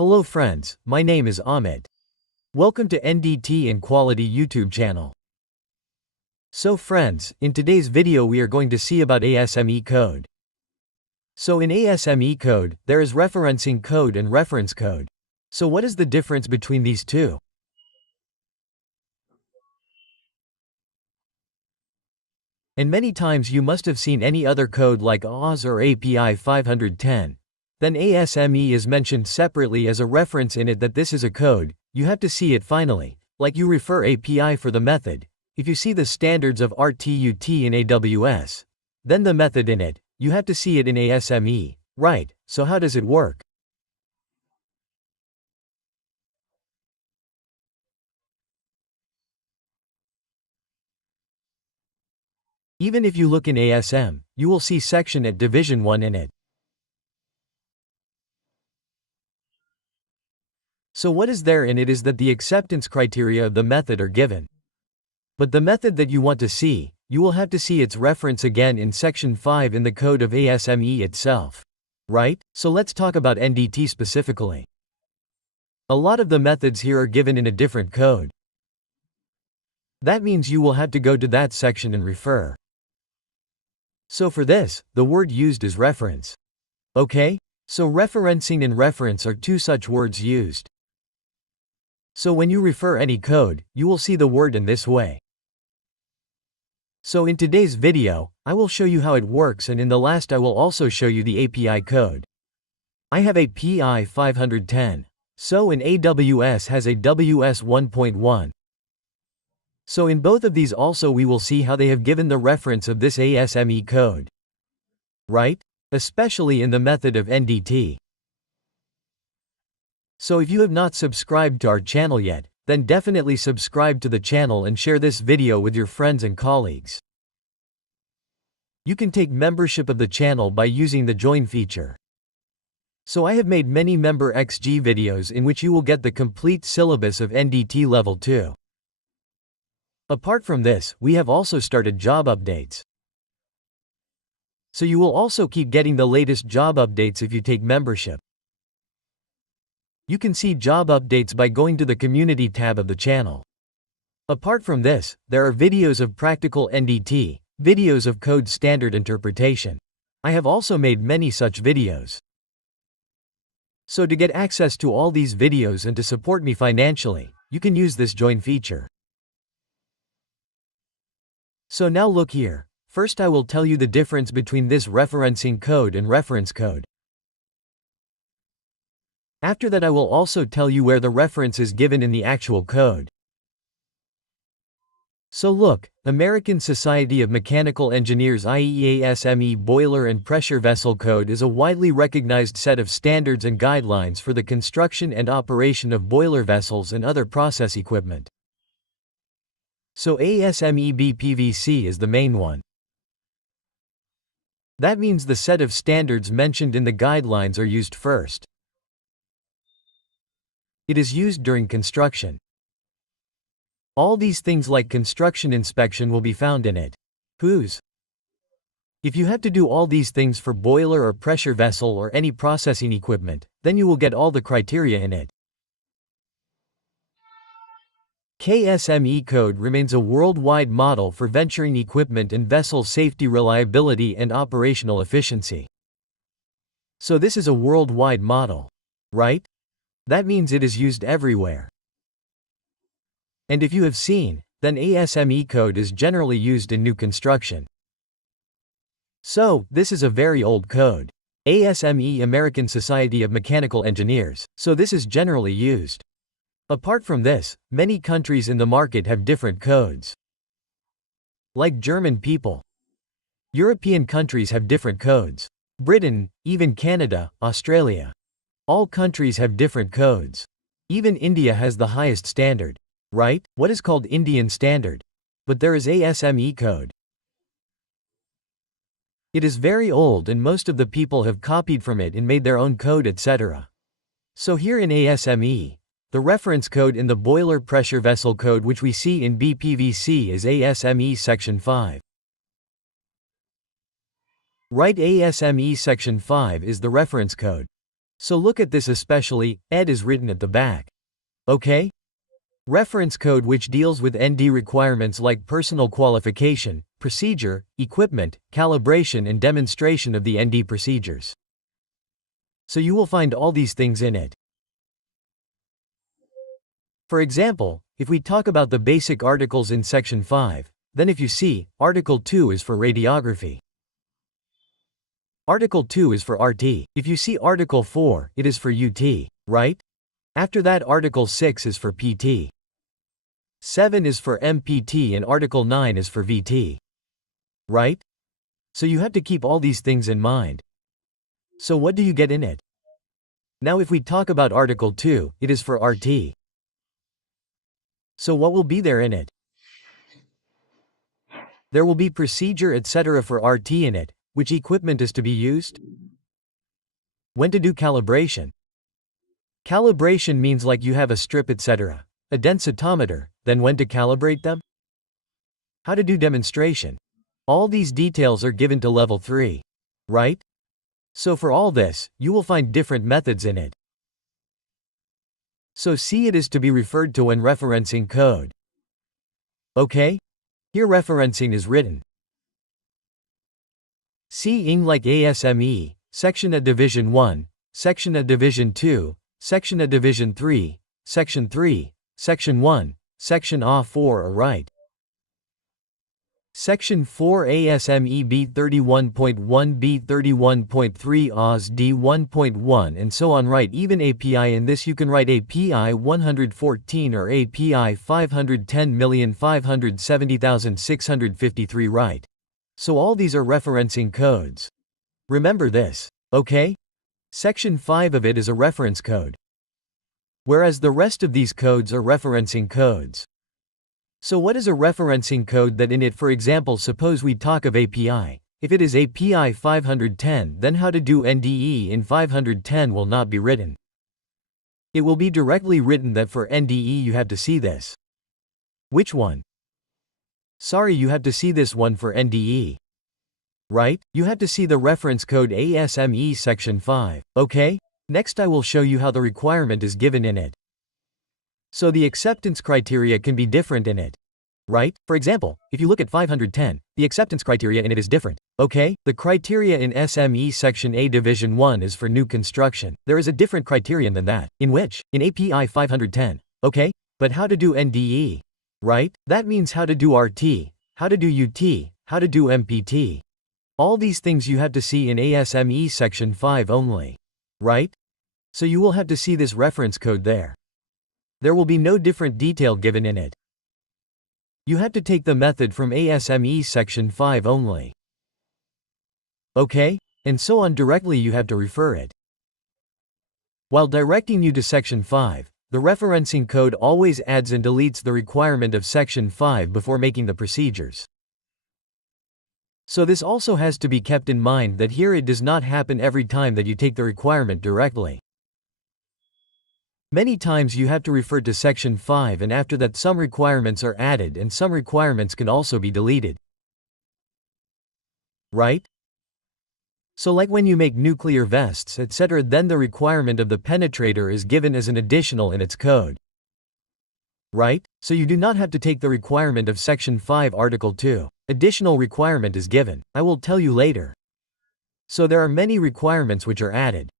Hello friends, my name is Ahmed. Welcome to NDT and Quality YouTube channel. So friends, in today's video we are going to see about ASME code. So in ASME code, there is referencing code and reference code. So what is the difference between these two? And many times you must have seen any other code like AWS or API 510. Then ASME is mentioned separately as a reference in it that this is a code, you have to see it finally, like you refer API for the method. If you see the standards of RTUT in AWS, then the method in it, you have to see it in ASME, right? So how does it work? Even if you look in ASM, you will see section at division 1 in it. So what is there in it is that the acceptance criteria of the method are given. But the method that you want to see, you will have to see its reference again in section 5 in the code of ASME itself. Right? So let's talk about NDT specifically. A lot of the methods here are given in a different code. That means you will have to go to that section and refer. So for this, the word used is reference. Okay? So referencing and reference are two such words used. So when you refer any code, you will see the word in this way. So in today's video, I will show you how it works, and in the last I will also show you the API code. I have API 510. So in AWS has AWS 1.1. So in both of these also we will see how they have given the reference of this ASME code. Right? Especially in the method of NDT. So if you have not subscribed to our channel yet, then definitely subscribe to the channel and share this video with your friends and colleagues. You can take membership of the channel by using the join feature. So I have made many member XG videos in which you will get the complete syllabus of NDT level 2. Apart from this, we have also started job updates. So you will also keep getting the latest job updates if you take membership. You can see job updates by going to the community tab of the channel. Apart from this, there are videos of practical NDT, videos of code standard interpretation. I have also made many such videos. So to get access to all these videos and to support me financially, you can use this join feature. So now look here. First I will tell you the difference between this referencing code and reference code. After that I will also tell you where the reference is given in the actual code. So look, American Society of Mechanical Engineers ASME boiler and pressure vessel code is a widely recognized set of standards and guidelines for the construction and operation of boiler vessels and other process equipment. So ASME BPVC is the main one. That means the set of standards mentioned in the guidelines are used first. It is used during construction. All these things like construction inspection will be found in it. If you have to do all these things for boiler or pressure vessel or any processing equipment, then you will get all the criteria in it. KSME code remains a worldwide model for venturing equipment and vessel safety, reliability and operational efficiency. So this is a worldwide model, right? That means it is used everywhere. And if you have seen, then ASME code is generally used in new construction. So, this is a very old code. ASME American Society of Mechanical Engineers, so this is generally used. Apart from this, many countries in the market have different codes. Like German people. European countries have different codes. Britain, even Canada, Australia. All countries have different codes. Even India has the highest standard. Right? What is called Indian standard? But there is ASME code. It is very old and most of the people have copied from it and made their own code, etc. So here in ASME, the reference code in the boiler pressure vessel code which we see in BPVC is ASME section 5. Right, ASME section 5 is the reference code. So look at this especially, ed is written at the back. Okay? Reference code which deals with ND requirements like personal qualification, procedure, equipment, calibration and demonstration of the ND procedures. So you will find all these things in it. For example, if we talk about the basic articles in section 5, then if you see, article 2 is for radiography. Article 2 is for RT. If you see article 4, it is for UT, right? After that article 6 is for PT. 7 is for MPT and article 9 is for VT. Right? So you have to keep all these things in mind. So what do you get in it? Now if we talk about article 2, it is for RT. So what will be there in it? There will be procedure etc. for RT in it, which equipment is to be used? When to do calibration. Calibration means like you have a strip etc., a densitometer, then when to calibrate them? How to do demonstration. All these details are given to level 3. Right? So for all this, you will find different methods in it. So see it is to be referred to when referencing code. Okay? Here referencing is written. Seeing like ASME, Section A Division 1, Section A Division 2, Section A Division 3, Section 3, Section 1, Section A4 are right. Section 4 ASME B31.1 B31.3 AWS D1.1 and so on right even API in this you can write API 114 or API 510,570,653 right. So all these are referencing codes. Remember this, okay? Section 5 of it is a reference code. Whereas the rest of these codes are referencing codes. So what is a referencing code that in it for example suppose we talk of API. If it is API 510 then how to do NDE in 510 will not be written. It will be directly written that for NDE you have to see this. Which one? Sorry you have to see this one for NDE. Right? You have to see the reference code ASME section 5, okay? Next I will show you how the requirement is given in it. So the acceptance criteria can be different in it. Right? For example, if you look at 510, the acceptance criteria in it is different. Okay? The criteria in SME section A division 1 is for new construction. There is a different criterion than that. In which? In API 510. Okay? But how to do NDE? Right? That means how to do RT, how to do UT, how to do MPT. All these things you have to see in ASME section 5 only. Right? So you will have to see this reference code there. There will be no different detail given in it. You have to take the method from ASME section 5 only. Okay? And so on directly you have to refer it. While directing you to section 5, the referencing code always adds and deletes the requirement of section 5 before making the procedures. So this also has to be kept in mind that here it does not happen every time that you take the requirement directly. Many times you have to refer to section 5 and after that some requirements are added and some requirements can also be deleted. Right? So like when you make nuclear vests etc. then the requirement of the penetrator is given as an additional in its code. Right? So you do not have to take the requirement of section 5 article 2. Additional requirement is given. I will tell you later. So there are many requirements which are added.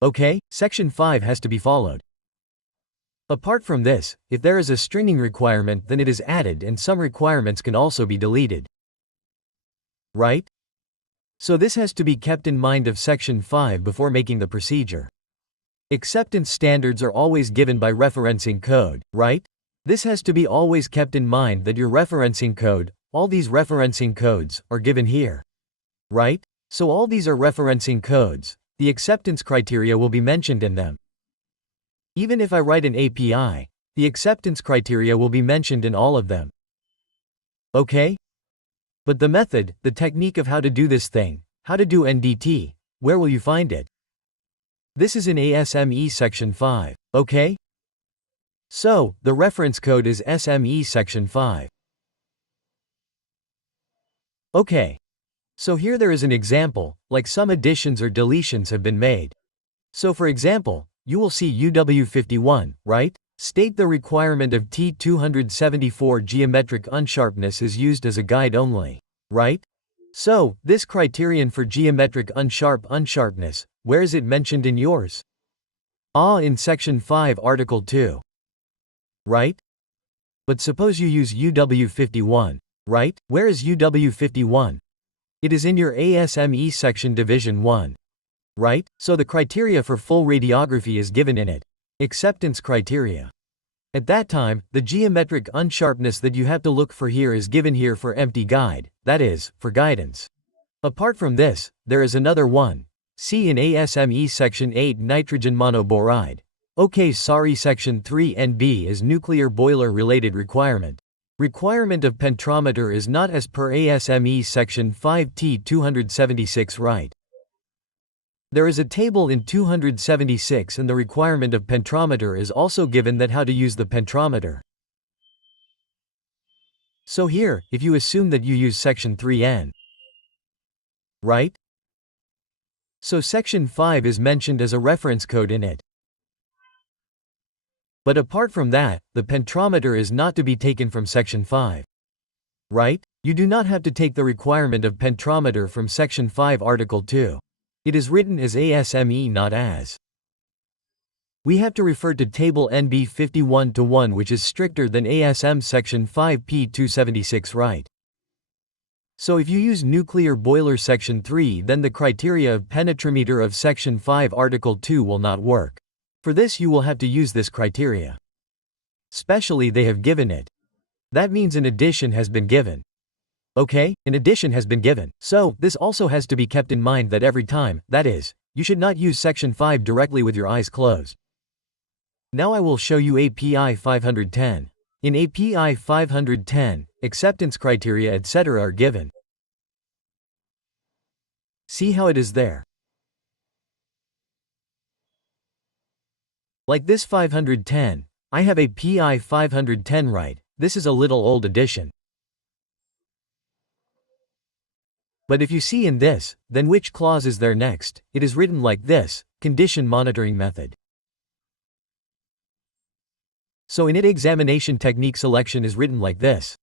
Okay, section 5 has to be followed. Apart from this, if there is a stringing requirement then it is added and some requirements can also be deleted. Right? So this has to be kept in mind of section 5 before making the procedure. Acceptance standards are always given by referencing code, right? This has to be always kept in mind that your referencing code, all these referencing codes, are given here. Right? So all these are referencing codes. The acceptance criteria will be mentioned in them. Even if I write an API, the acceptance criteria will be mentioned in all of them. Okay? But the method, the technique of how to do this thing, how to do NDT, where will you find it? This is in ASME section 5, okay? So, the reference code is SME section 5. Okay. So here there is an example, like some additions or deletions have been made. So for example, you will see UW51, right? State the requirement of T274 geometric unsharpness is used as a guide only, right? So, this criterion for geometric unsharpness, where is it mentioned in yours? In section 5 article 2. Right? But suppose you use UW51, right? Where is UW51? It is in your ASME section division 1. Right? So the criteria for full radiography is given in it. Acceptance criteria. At that time, the geometric unsharpness that you have to look for here is given here for empty guide, that is, for guidance. Apart from this, there is another one. See in ASME section 8 nitrogen monoboride. Okay, sorry, section 3 NB is nuclear boiler related requirement. Requirement of pentrometer is not as per ASME section 5 T276, right? There is a table in 276 and the requirement of pentrometer is also given that how to use the pentrometer. So here, if you assume that you use section 3N, right? So section 5 is mentioned as a reference code in it. But apart from that, the pentrometer is not to be taken from section 5. Right? You do not have to take the requirement of pentrometer from section 5 article 2. It is written as ASME, not as. We have to refer to table NB 51-1, which is stricter than ASM section 5 P276, right? So if you use nuclear boiler section 3, then the criteria of penetrometer of section 5 article 2 will not work. For this you will have to use this criteria. Specially they have given it. That means an addition has been given. Okay, an addition has been given. So, this also has to be kept in mind that every time, that is, you should not use section 5 directly with your eyes closed. Now I will show you API 510. In API 510, acceptance criteria etc. are given. See how it is there. Like this 510, I have API 510, right? This is a little old edition. But if you see in this, then which clause is there next? It is written like this, condition monitoring method. So in it examination technique selection is written like this.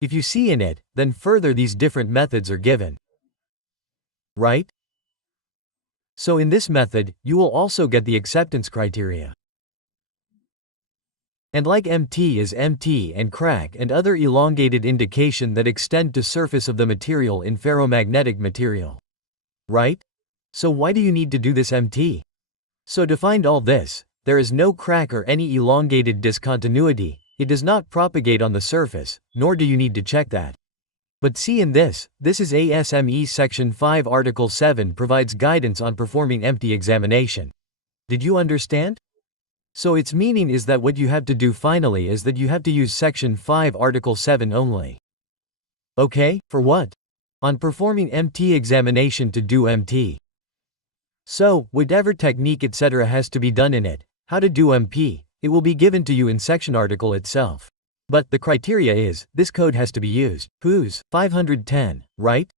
If you see in it, then further these different methods are given. Right? So in this method, you will also get the acceptance criteria. And like MT is MT and crack and other elongated indication that extend to surface of the material in ferromagnetic material. Right? So why do you need to do this MT? So to find all this, there is no crack or any elongated discontinuity, it does not propagate on the surface, nor do you need to check that. But see in this is ASME section 5 article 7 provides guidance on performing empty examination. Did you understand? So its meaning is that what you have to do finally is that you have to use section 5 article 7 only. Okay, for what? On performing MT examination to do MT. So, whatever technique etc. has to be done in it, how to do MP, it will be given to you in section article itself. But the criteria is, this code has to be used. Whose? 510, right?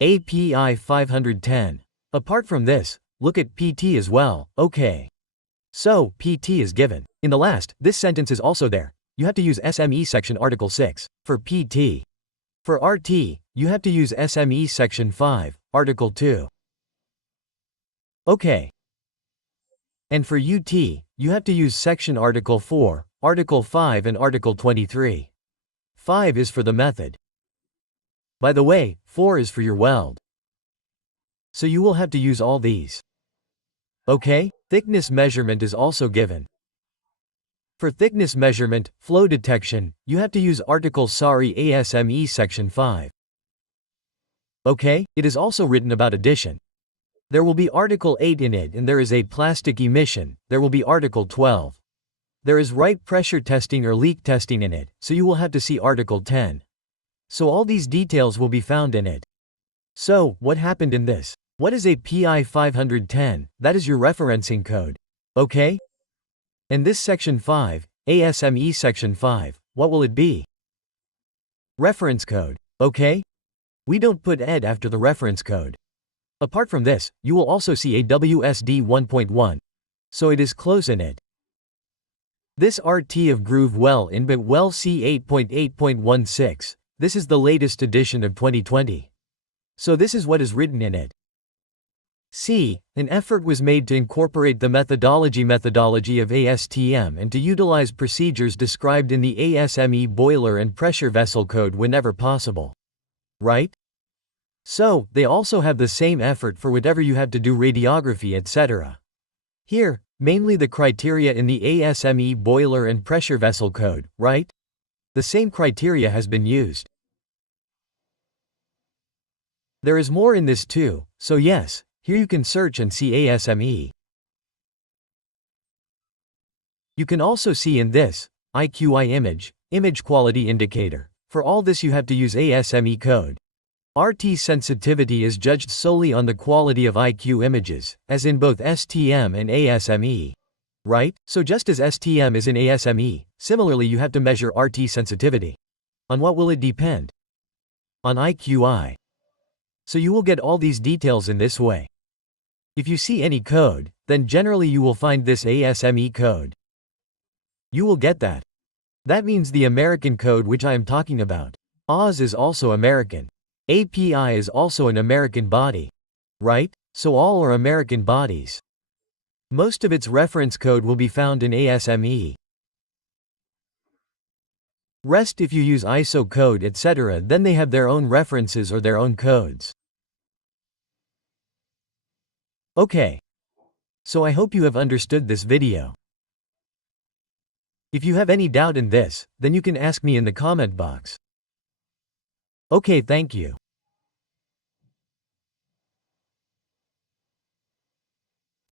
API 510. Apart from this, look at PT as well, okay. So, PT is given. In the last, this sentence is also there. You have to use SME section article 6. For PT. For RT, you have to use SME section 5, article 2. Okay. And for UT, you have to use section article 4, article 5 and article 23. 5 is for the method. By the way, 4 is for your weld. So you will have to use all these. Okay, thickness measurement is also given. For thickness measurement, flow detection, you have to use article ASME section 5. Okay, it is also written about addition. There will be article 8 in it and there is a plastic emission, there will be article 12. There is right pressure testing or leak testing in it, so you will have to see article 10. So all these details will be found in it. So, what happened in this? What is API 510? That is your referencing code. Okay? And this section 5, ASME section 5, what will it be? Reference code. Okay? We don't put ed after the reference code. Apart from this, you will also see AWS 1.1. So it is close in it. This RT of Groove Well in Bit Well C8.8.16. This is the latest edition of 2020. So this is what is written in it. C. An effort was made to incorporate the methodology of ASTM and to utilize procedures described in the ASME boiler and pressure vessel code whenever possible. Right? So, they also have the same effort for whatever you have to do radiography etc. Here, mainly the criteria in the ASME boiler and pressure vessel code, right? The same criteria has been used. There is more in this too, so yes, here you can search and see ASME. You can also see in this, IQI image quality indicator. For all this you have to use ASME code. RT sensitivity is judged solely on the quality of IQ images, as in both STM and ASME. Right? So just as STM is in ASME, similarly you have to measure RT sensitivity. On what will it depend? On IQI. So you will get all these details in this way. If you see any code, then generally you will find this ASME code. You will get that. That means the American code which I am talking about. AWS is also American. API is also an American body. Right? So all are American bodies. Most of its reference code will be found in ASME. Rest if you use ISO code etc. then they have their own references or their own codes. Okay. So I hope you have understood this video. If you have any doubt in this, then you can ask me in the comment box. Okay, thank you.